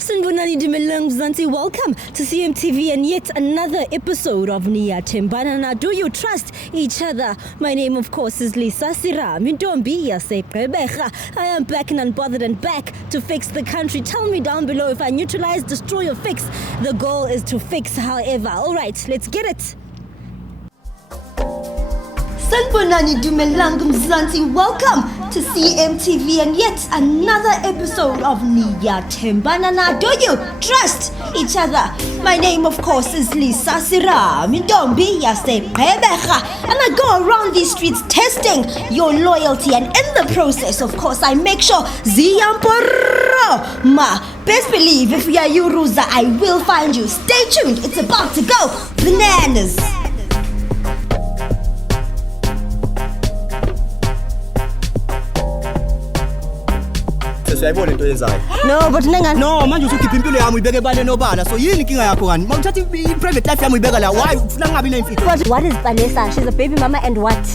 Sanibonani dumelang mzansi, welcome to CMTV and yet another episode of Niyathembana Na. Do you trust each other? My name, of course, is Serame. I am back and unbothered and back to fix the country. Tell me down below if I neutralize, destroy, or fix. The goal is to fix, however. All right, let's get it. Sanibonani dumelang mzansi, welcome to CMTV and yet another episode of Niyathembana Na. Do you trust each other? My name, of course, is Serame. And I go around these streets testing your loyalty, and in the process, of course, I make sure best believe if we are you, Ruza, I will find you. Stay tuned, it's about to go bananas. No, but no, manje usukhipha impilo yami uyibeke ebale nobala. So yini inkinga yakho kani? Mawuthatha i-private life yami uyibeka la. Why ufuna ngabi nemfihlo? But what is Vanessa? She's a baby mama and what?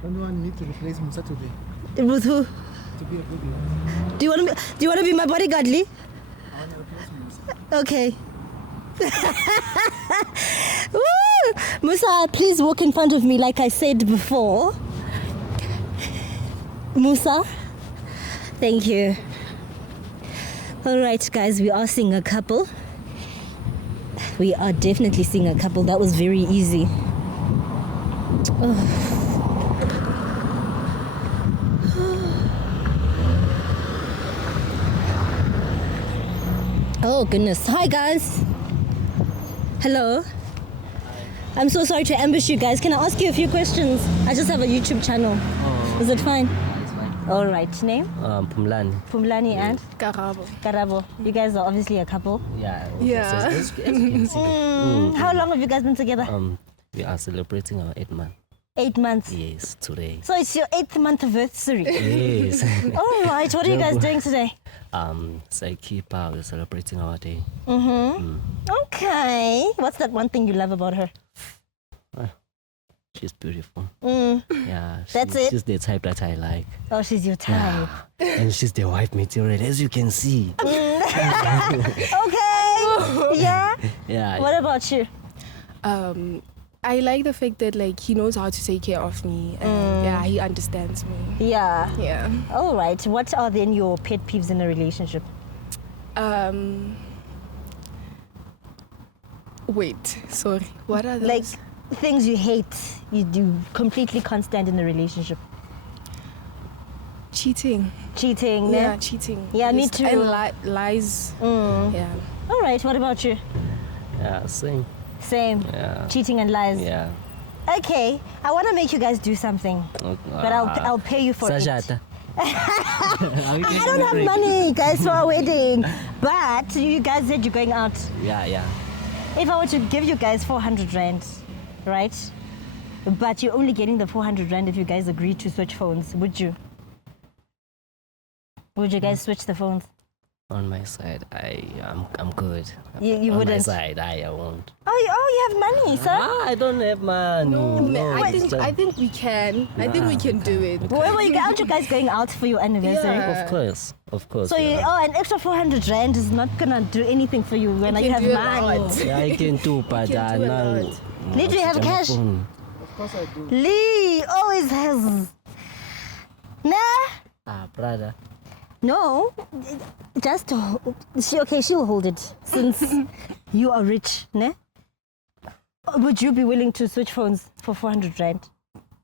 Someone need to replace me Saturday. With who? To be a bodyguard. Do you want to be my bodyguard, Lee? I want to replace me. Okay. Woo! Musa, please walk in front of me like I said before. Musa, thank you. All right, guys, we are seeing a couple. We are definitely seeing a couple. That was very easy. Oh goodness. Hi guys. Hello. I'm so sorry to ambush you guys. Can I ask you a few questions? I just have a YouTube channel. Is it fine? All right. Name? Pumlani and? Karabo. You guys are obviously a couple. Yeah. Yeah. How long have you guys been together? We are celebrating our 8th month. 8 months. Yes, today. So it's your 8th month anniversary. Yes. All right. What are you guys doing today? Keeper, we're celebrating our day. Okay. What's that one thing you love about her? She's beautiful. Yeah. That's it? She's the type that I like. Oh, she's your type. Yeah. And she's the wife material, as you can see. Okay. Yeah. Yeah. What about you? I like the fact that he knows how to take care of me, and he understands me. Yeah. Yeah. All right. What are then your pet peeves in a relationship? Wait, sorry. What are those? Like things you hate, you do completely constant in a relationship. Cheating. Cheating. Yeah, cheating. Yeah, me too. And lies. Yeah. All right. What about you? Yeah, same. Same. Yeah. Cheating and lies. Yeah. Okay. I want to make you guys do something, but I'll pay you for it. Sajata. I don't have money, guys, for a wedding. But you guys said you're going out. Yeah. If I were to give you guys 400 rand, right? But you're only getting the 400 rand if you guys agree to switch phones, would you? Would you guys switch the phones? On my side, I'm good. You On wouldn't? my side, I won't. Oh, you have money, sir? I don't have money. No, I think we can. I think we can do it. Aren't you guys going out for your anniversary? Yeah. Of course. So an extra 400 rand is not gonna do anything for you when you have can do a money. lot. Yeah, I can do, but can do a now. lot. Lee, do you have cash? Of course I do. Lee always has. Nah. Brother. No, just she'll hold it since you are rich, ne? Would you be willing to switch phones for 400 rand?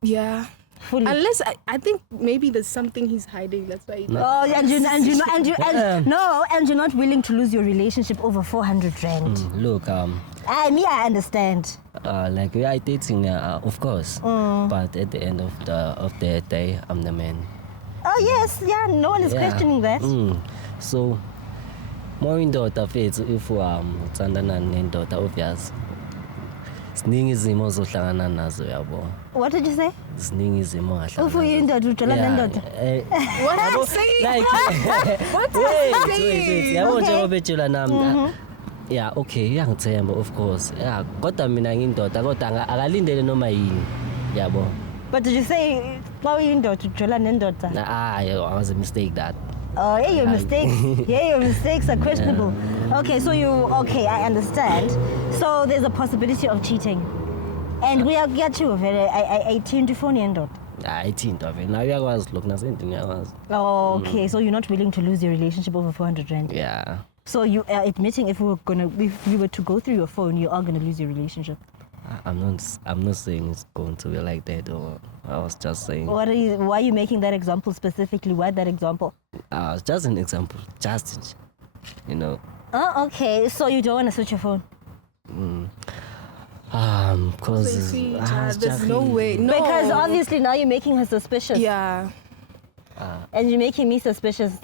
Yeah. Fully. Unless I think maybe there's something he's hiding. That's why. Oh, and you're not willing to lose your relationship over 400 rand. Look, I understand. like we are dating, of course, but at the end of the day, I'm the man. Oh yes, yeah. No one is questioning that. So, more indoda fethu if utsandana nendoda obvious. Siningi izimo ozohlangana nazo yabo. What did you say? Siningi izimo ongahlangana. If uyindoda ujola nendoda. What I'm saying? Like, What wait. I'm saying? Yabo njengoba betshela nami. Yeah, okay, iyangithemba of course. Yeah, kodwa mina ngindoda kodwa akalindele noma yini. Yabo. But did you say xa uyindoda ujola nendoda? I was a mistake that. Oh, yeah, your mistakes. Yeah, your mistakes are questionable. Okay, so I understand. So there's a possibility of cheating. And we are get you very I tend to phone and dot. I think of it. Now you was looking at something else. Oh, okay. So you're not willing to lose your relationship over 400 rand. Yeah. So you are admitting if we were to go through your phone, you are gonna lose your relationship. I'm not saying it's going to be like that, or I was just saying. Why are you making that example specifically? Why that example? Just an example, Oh, okay. So you don't want to switch your phone? Cause there's no way. No. Because obviously now you're making her suspicious. Yeah. And you're making me suspicious.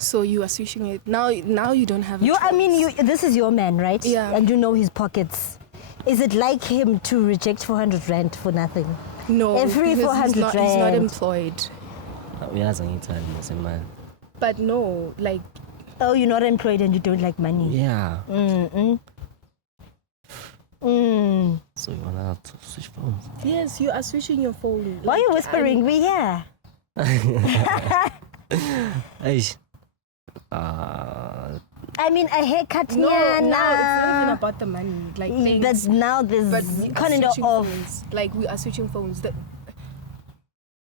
So you are switching it now. You don't have. This is your man, right? Yeah. And you know his pockets. Is it like him to reject 400 rand for nothing? No. Every 400 he's rand. not employed. man. But no, like. Oh, you're not employed and you don't like money. Yeah. So you wanna switch phones? Yes, you are switching your phone. Why are you whispering? We hear. I mean, a haircut. No, now it's not even about the money. Like things. But now there's kind of phones. Like we are switching phones.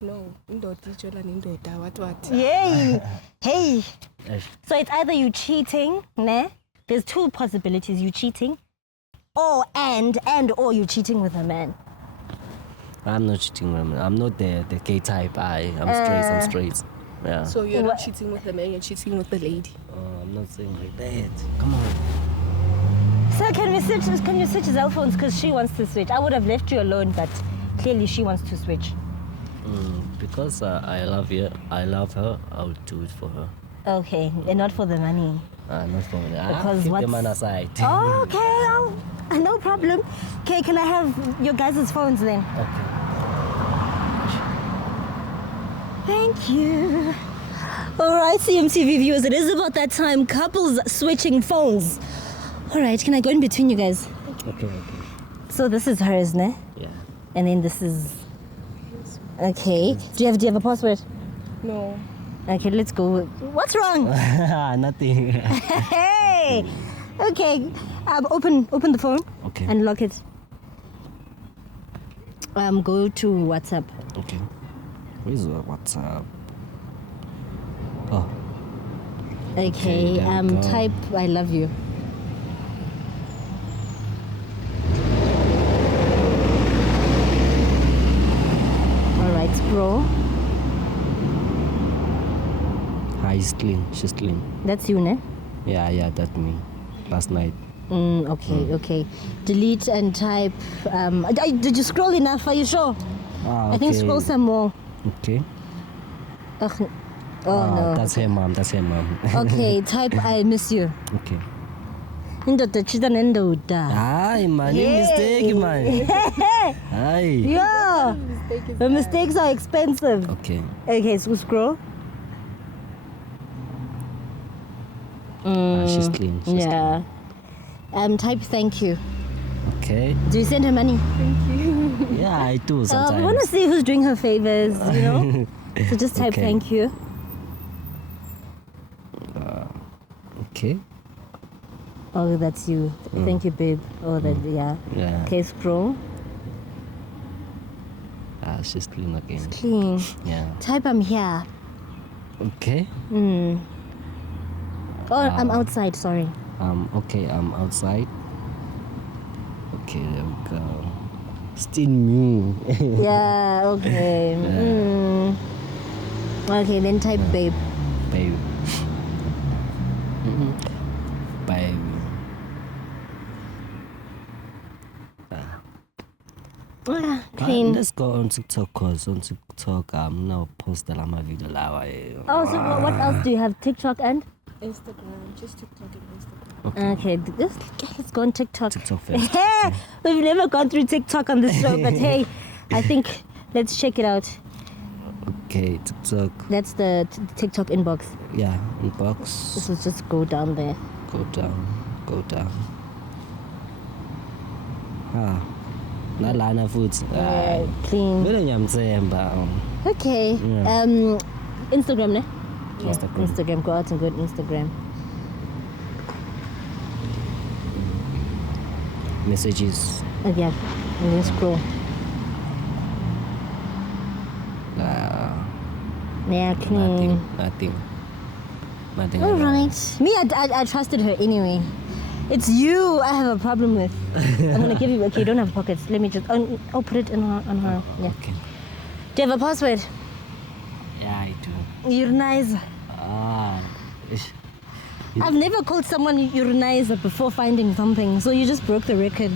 No, what? Yay! Hey. So it's either you cheating, ne? There's two possibilities: you cheating, or you cheating with a man. I'm not cheating with a man. I'm not the gay type. I'm straight. Yeah. So you're not cheating with the man, you're cheating with the lady. I'm not saying like that. Come on. So can you switch cell phones because she wants to switch? I would have left you alone, but clearly she wants to switch. Because I love her, I would do it for her. Okay, and not for the money. Not for me. Because keep the man aside. Oh, okay, no problem. Okay, can I have your guys' phones then? Okay. Thank you. All right, CMTV viewers, it is about that time. Couples switching phones. All right, can I go in between you guys? Okay. So this is hers, ne? Yeah. And then this is... Okay. Do you have a password? No. Okay, let's go. What's wrong? Nothing. Hey! Okay. Open the phone. Okay. And lock it. Go to WhatsApp. Okay. Where's the WhatsApp? Oh. Okay. Type I love you. All right, scroll. Hi, she's clean. That's you, ne? Yeah, that's me. Last night. Okay. Delete and type. Did you scroll enough? Are you sure? Okay. I think scroll some more. Okay. Oh no. That's her mom. Okay, type I miss you. Okay. Indoda chida nendoda. Hi, man. Mistake, man. Hi. Yeah. The mistakes are expensive. Okay, so scroll. She's clean. Yeah. Type thank you. Okay. Do you send her money? Thank you. Yeah, I do sometimes. We want to see who's doing her favors, you know? So just type thank you. Okay. Oh, that's you. Thank you, babe. Oh, yeah. Okay, scroll. She's clean again. Clean. Yeah. Type I'm here. Okay. Oh, I'm outside, sorry. Okay, I'm outside. Okay, there we go. Still me. Yeah, okay. Okay, then type babe. Babe. Babe. Clean. Let's go on TikTok, cause on TikTok I'm now posting my video lava. Oh, so what else do you have? TikTok and? Instagram, just TikTok and Instagram. Okay, let's go on TikTok. TikTok first. We've never gone through TikTok on this show, but hey, I think let's check it out. Okay, TikTok. That's the TikTok inbox. Yeah, inbox. This will just go down there. Go down. Nalana foods. Clean. Vele ngiyamthemba. Okay. Instagram, ne? Instagram. Instagram. Go out and go to Instagram. Messages. Yeah, and then scroll. Yeah, Nothing. All right. Me, I trusted her anyway. It's you I have a problem with. I'm gonna give you. Okay, you don't have pockets. Let me just. I'll put it on her. Yeah. Okay. Do you have a password? Yeah, I do. You're nice. Ish. I've never called someone urinizer before finding something, so you just broke the record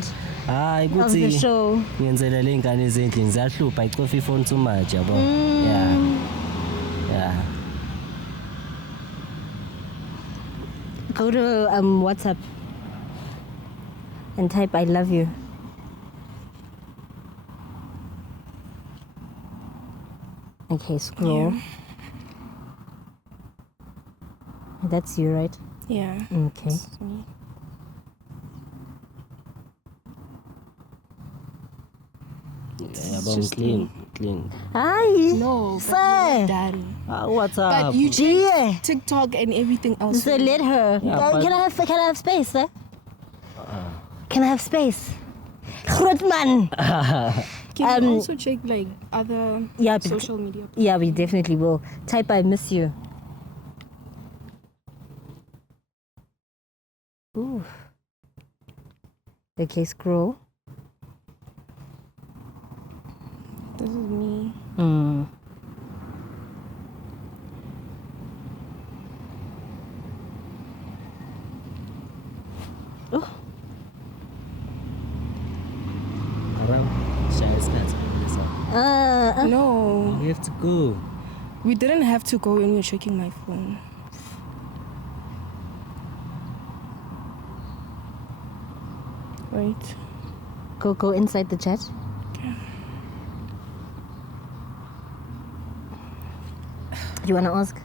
Hayi of the kuthi show. ngiyenzela le ngane ezendlini ziyahlupha icofa ifone too much yabo. Yeah. Go to WhatsApp and type I love you. Okay, scroll. Yeah. That's you, right? Yeah. Okay. It's me. Yeah, It's but just clean. Hi. No, but Sir. you're done. What's up? But you Yeah. checked TikTok and everything else. So let her. Yeah, but- Can I have space, sir? Can I have space? Grootman. Can you also check like other Yeah, but- social media? Yeah, we definitely will. Type I miss you. Ooh. Okay, scroll. This is me. Oh. Around Shai's that's No, We have to go. we didn't have to go when we were checking my phone. Right. Go inside the chat. Do you want to ask?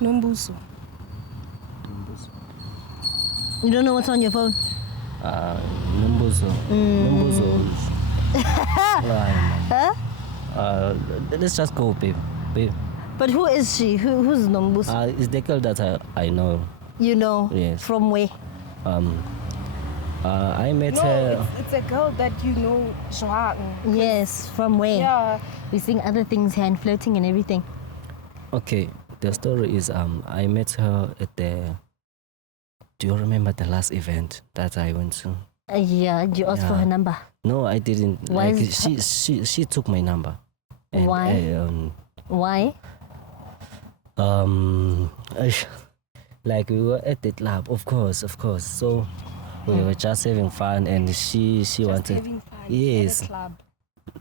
Nombuso. You don't know what's on your phone? Nombuzo. Let's just go, babe. But who is she? Who's Nombus? It's the girl that I know. You know? Yes. From where? I met No, her. it's a girl that you know, Joang. Yes, from where? Yeah. We're seeing other things here and flirting and everything. Okay, the story is I met her at the. Do you remember the last event that I went to? Yeah, did you ask for Yeah. her number? No, I didn't. Why Like is she took my number. And Why? Why? Like we were at the club, of course. So we were just having fun, and she wanted. Having fun Yes. at a club.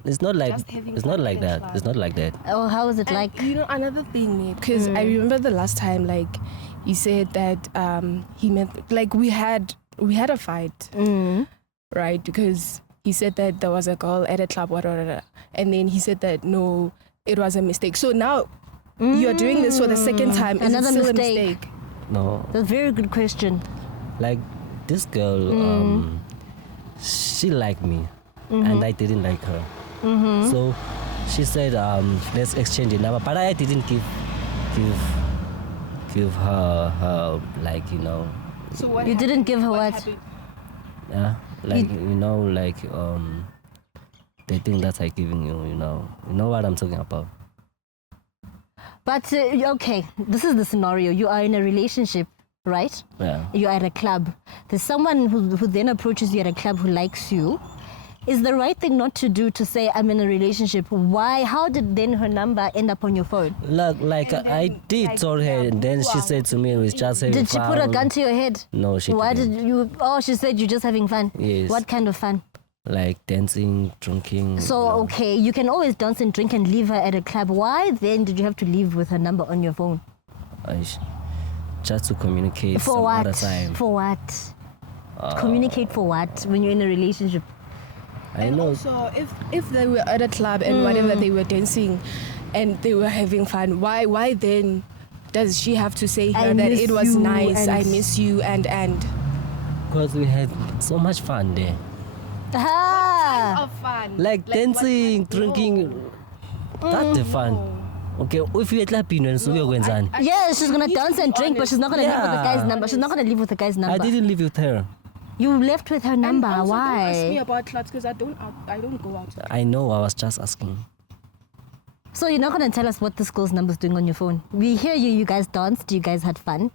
It's not like Just having it's not fun like at a that. club. It's not like that. Oh, how was it And like? you know another thing, because I remember the last time, like he said that he meant like we had a fight, right? Because he said that there was a girl at a club, whatever, and then he said that no, it was a mistake. So now you're doing this for the second time. Is Another it still mistake. a mistake? No, That's a very good question. like this girl, she liked me, and I didn't like her. So she said, let's exchange a number, but I didn't give her like, you know, So what? You didn't give her what? happened? yeah, like you know, like the thing that I giving you know what I'm talking about. But okay, this is the scenario. You are in a relationship, right? Yeah. You are at a club. There's someone who then approaches you at a club who likes you. Is the right thing not to do to say I'm in a relationship? Why? How did then her number end up on your phone? Like I did told her, and then she said to me, "We just having Did she fun." put a gun to your head? No, she Why didn't. did you? Oh, she said you're just having fun. Yes. What kind of fun? Like dancing, drinking. So you know. okay, you can always dance and drink and leave her at a club. Why then did you have to leave with her number on your phone? Just to communicate For some what? other time. For what? Communicate for what when you're in a relationship? I And know. also, if they were at a club and whatever they were dancing, and they were having fun, why then does she have to say I here that miss it was you nice? and- I miss you and Because we had so much fun there. Ah, of fun Like dancing, drinking. That's the fun. Okay, if you club in and so you're going on. Yeah, she's gonna dance and drink, but she's not gonna leave with the guy's Yeah. number. She's not gonna leave with the guy's number. I didn't live with her. You left with her number. And also Don't ask me Why? about clubs because I don't go out. I know, I was just asking. So you're not gonna tell us what this girl's number's doing on your phone? We hear you. You guys danced. You guys had fun.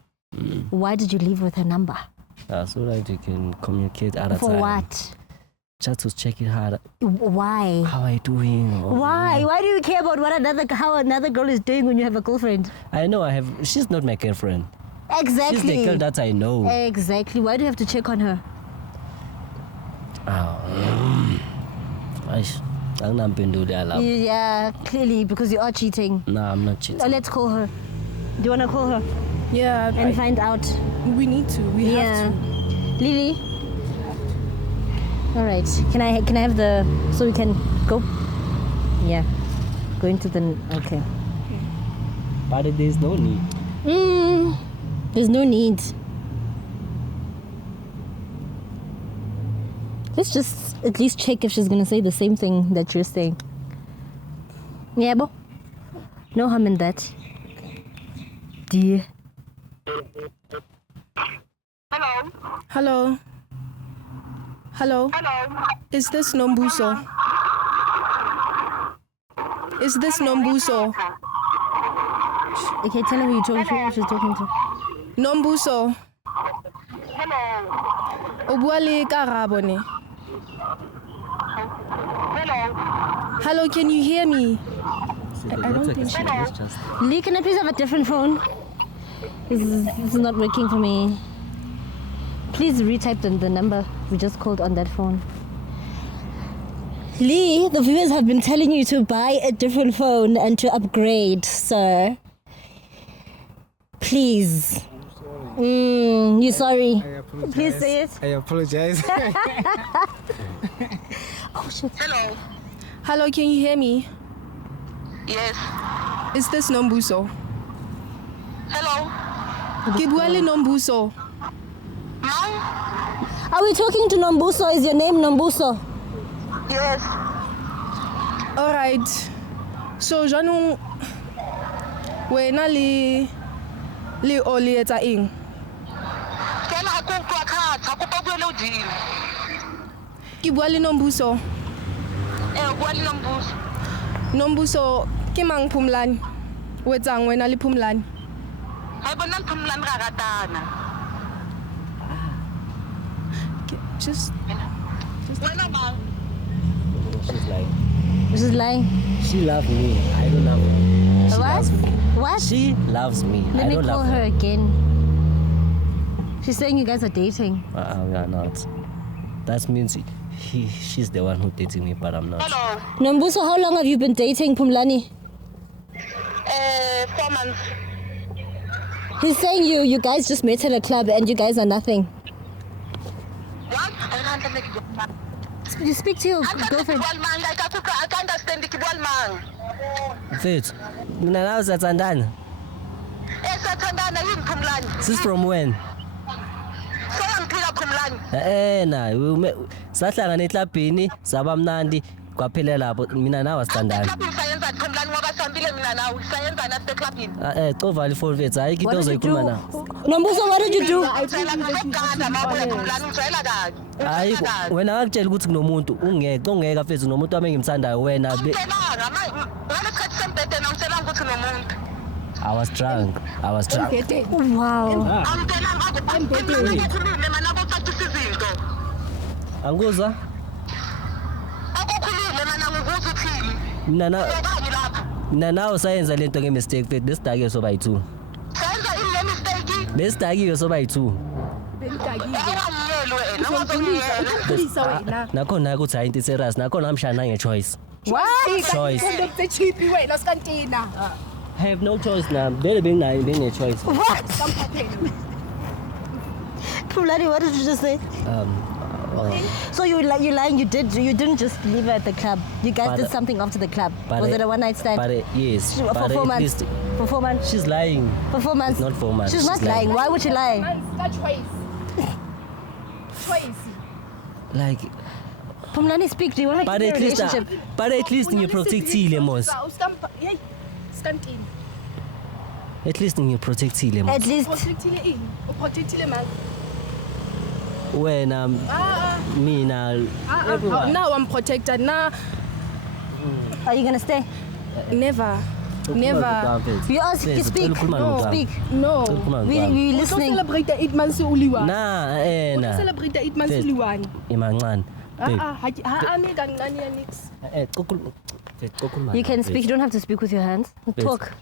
Why did you leave with her number? So that you can communicate at a For time. what? Just to check it hard. Why? How are you doing? Or- Why? Why do you care about how another girl is doing when you have a girlfriend? I know she's not my girlfriend. Exactly. She's the girl that I know. Exactly. Why do you have to check on her? Yeah, clearly because you are cheating. No, I'm not cheating. Let's call her. Do you wanna call her Yeah, and find out? we need to. We have to. Lily. All right. Can I have the so we can go? Yeah. Going to the okay. But there's no need. There's no need. Let's just at least check if she's gonna say the same thing that you're saying. Yeah, bo. No harm in that. Dear. Hello. Hello. Is this Nombuso? Is this Nombuso? Okay, tell her who she's talking to. Nombuso. Obuale Karabo ne. Hello, can you hear me? I don't think she Lee, can I please have a different phone? This is not working for me. Please retype the number we just called on that phone. Lee, the viewers have been telling you to buy a different phone and to upgrade, sir. Please. You sorry? Please say it. I apologize. Oh shit. Hello, can you hear me? Yes. Is this Nombuso? Hello. Kibuale Nombuso. Mom? Are we talking to Nombuso? Is your name Nombuso? Yes. All right. So, Janu, wena li oli etsa eng? Kena ha ko kwa khatha ko pa buele odile. Kibuale Nombuso. O bua le Nombuso. Nombuso, ke mang Phumlani? O etsang wena le Phumlani? Ha bona Phumlani ra ratana. Just Wena mang? She's like, She's lying. she loves me. I don't love her. She What? loves me. What? She loves me. Let I me don't call love her again. She's saying you guys are dating. We are not. That means she's the one who dating me, but I'm not. Hello. Nombuso, how long have you been dating Phumlani? 4 months. He's saying you guys just met at a club and you guys are nothing. What? You speak to your I can't girlfriend. understand the kibwal man. Faith, mina nawe siyathandana. Esathandana yini Phumlani? Sis from when? So angiphila Phumlani. Na sahlangana eklabhini saba mnandi kwaphela lapho mina nawe sithandana. Club sayenza Phumlani ngoba sambile mina nawe. Sayenza na club ini. Cova le phone Faith ayikho What into did you do? ozoyikhuluma na. Nombuso, what did you do? Ngicela ngakugada mabuye Phumlani ngicela kahle. Hayi wena ngakutshela ukuthi kunomuntu ungeke Faith nomuntu wami engimthandayo wena. Ngicela ngalesikhathi sembedeni ngicela ukuthi nomuntu. I was drunk. Wow. Angicela ngakukhulume mana bocathisa izinto. Anguzwa? Akukhulume mana ngikuza uthini. Mina Ngokani lapha? nawe sayenza lento ngemistake Faith besidakiwe soba yi2. Senza ile mistake. Besidakiwe soba yi2. Awangiyelo wena. Awazongiyela. Nakhona ukuthi hayi into serious nakhona ngamshana nge-choice. Choice. I have no choice now. Vele bengine-choice. What? Phumlani, what did you just say? So you lying? You didn't just leave her at the club. You guys did something after the club. Was it a one night stand? Yes. For 4 months. For 4 months. She's lying. For 4 months. Not 4 months. She's not lying. Why would she lie? Like, Phumlani, speak. Do you want to keep a relationship? but at least you protect mos. Stunting. At least ngiprotectile man. At least. Protectile in. Protectile man. When mina Now I'm protected. Now Are you gonna stay? never. Never. You ask, you speak. No. Speak. No. We We listening. celebrate the 8 months uliwa. na We na celebrate the 8 months uliwan. imancane. You can speak. You don't have to speak with your hands. Talk.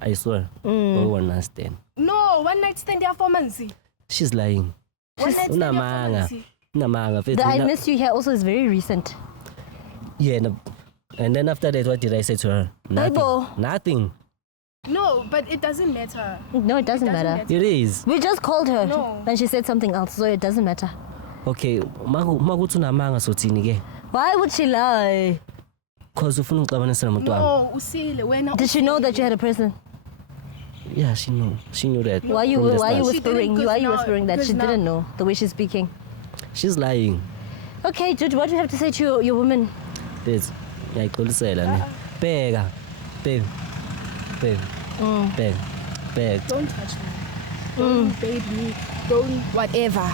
I swear. No one understand. No, one night stand there 4 months. She's lying. One night stand there 4 months. Namanga. The I miss you here also is very recent. Yeah, no. And then after that, what did I say to her? Bible. Nothing. No, but it doesn't matter. No, it doesn't matter. It is. We just called her. No. And she said something else, so it doesn't matter. Okay, makuthi unamanga sothini ke? Why would she lie? Cause ufuna uxabanisa nomuntu wami. No, usile wena. Did she know that you had a person? Yeah, she knew. She knew that. Why you from the start. whispering? didn't, Why are you 'cause whispering that now- she 'cause didn't know the way she's speaking? She's lying. Okay, Jude, what do you have to say to your woman? This. Ngiyayixolisela ne. Bheka. Bheka. Bheka. Bheka. Bheka. Don't touch me. Don't bathe me. Don't whatever.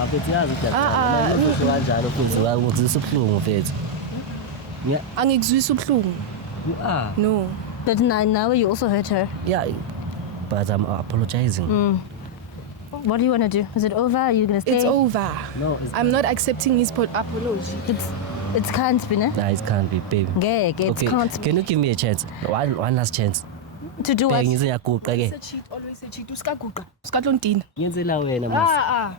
Afethu yazi ukuthi kanjalo futhi wakuzisa ubuhlungu mfethu. Yeah, Angikuzwisa ubuhlungu. you are. No. But now you also hurt her. Yeah, but I'm apologizing. What do you want to do? Is it over? Are you going to stay? It's over. No, it's I'm not accepting his apology. It can't be, ne? Nah, it can't be, baby. It Okay, can't be. can you give me a chance? One last chance. To do what? Bheka ngizoyaguqa ke. Always a cheat. Uskaguqa. Uskatlontina. Ngiyenzela wena mas.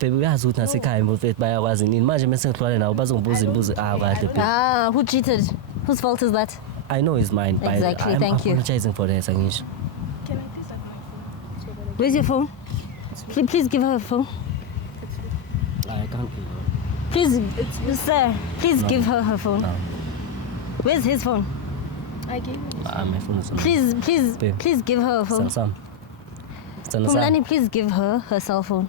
Baby uyazi ukuthi nasekhaya mfethu bayakwazi nini manje mase ngixhwale nawo bazongibuza imbuzo kahle baby. Who cheated? Whose fault is that? I know it's mine, but Exactly, I'm thank you. apologizing for that, Sangisho. Can I please have my phone? Where's your phone? Please give her a phone. I can't give her. Please, sir, please give her phone. No. Where's his phone? I gave him. My phone is on. Babe. Please give her a phone. Sam. Pumlani, please give her cell phone.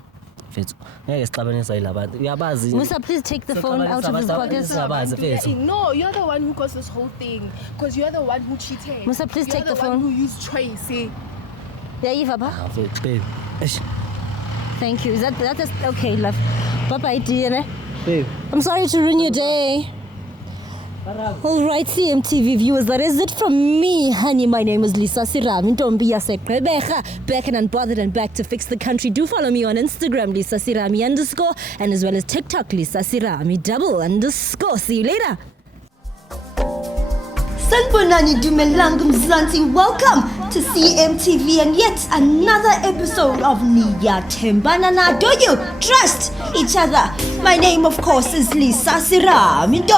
Fethu. Ngeke sixabanisa yilabantu. Uyabazi. Musa, please take the phone out of his pocket. No, you're the one who caused this whole thing. Because you're the one who cheated. Musa, please You're take the one phone. who used Tracy. Yeah, Eva, ba? Fethu, babe. Eish, Thank you. Is that is okay, love? Bye-bye, dear. babe. I'm sorry to ruin your day. All right, CMTV viewers, that is it from me, honey. My name is Lisa Serame. Don't be back and unbothered and back to fix the country. Do follow me on Instagram, Lisa Serame _ and as well as TikTok, Lisa Serame _. See you later. Sanibonani Dumelang Mzansi, welcome to CMTV and yet another episode of Niyathembana Na. Do you trust each other? My name of course is Lisa Serame, and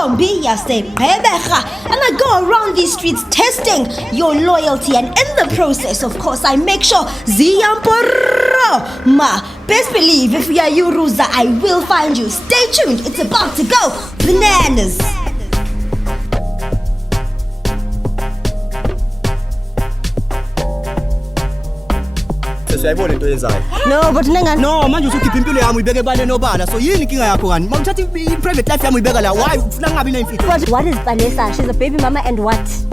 I go around these streets testing your loyalty, and in the process of course I make sure Ziyamporo ma. Best believe if we are you Ruza, I will find you. Stay tuned, it's about to go bananas. Siyayibona into yenzayo. No, but Nengan. No, manje usukhipha impilo yami uyibeke ebaleni obala. So yini inkinga yakho kani? Mawuthatha i-private life yami uyibeka la. Why ufuna ngabi nemfihlo? What is Vanessa? She's a baby mama and what?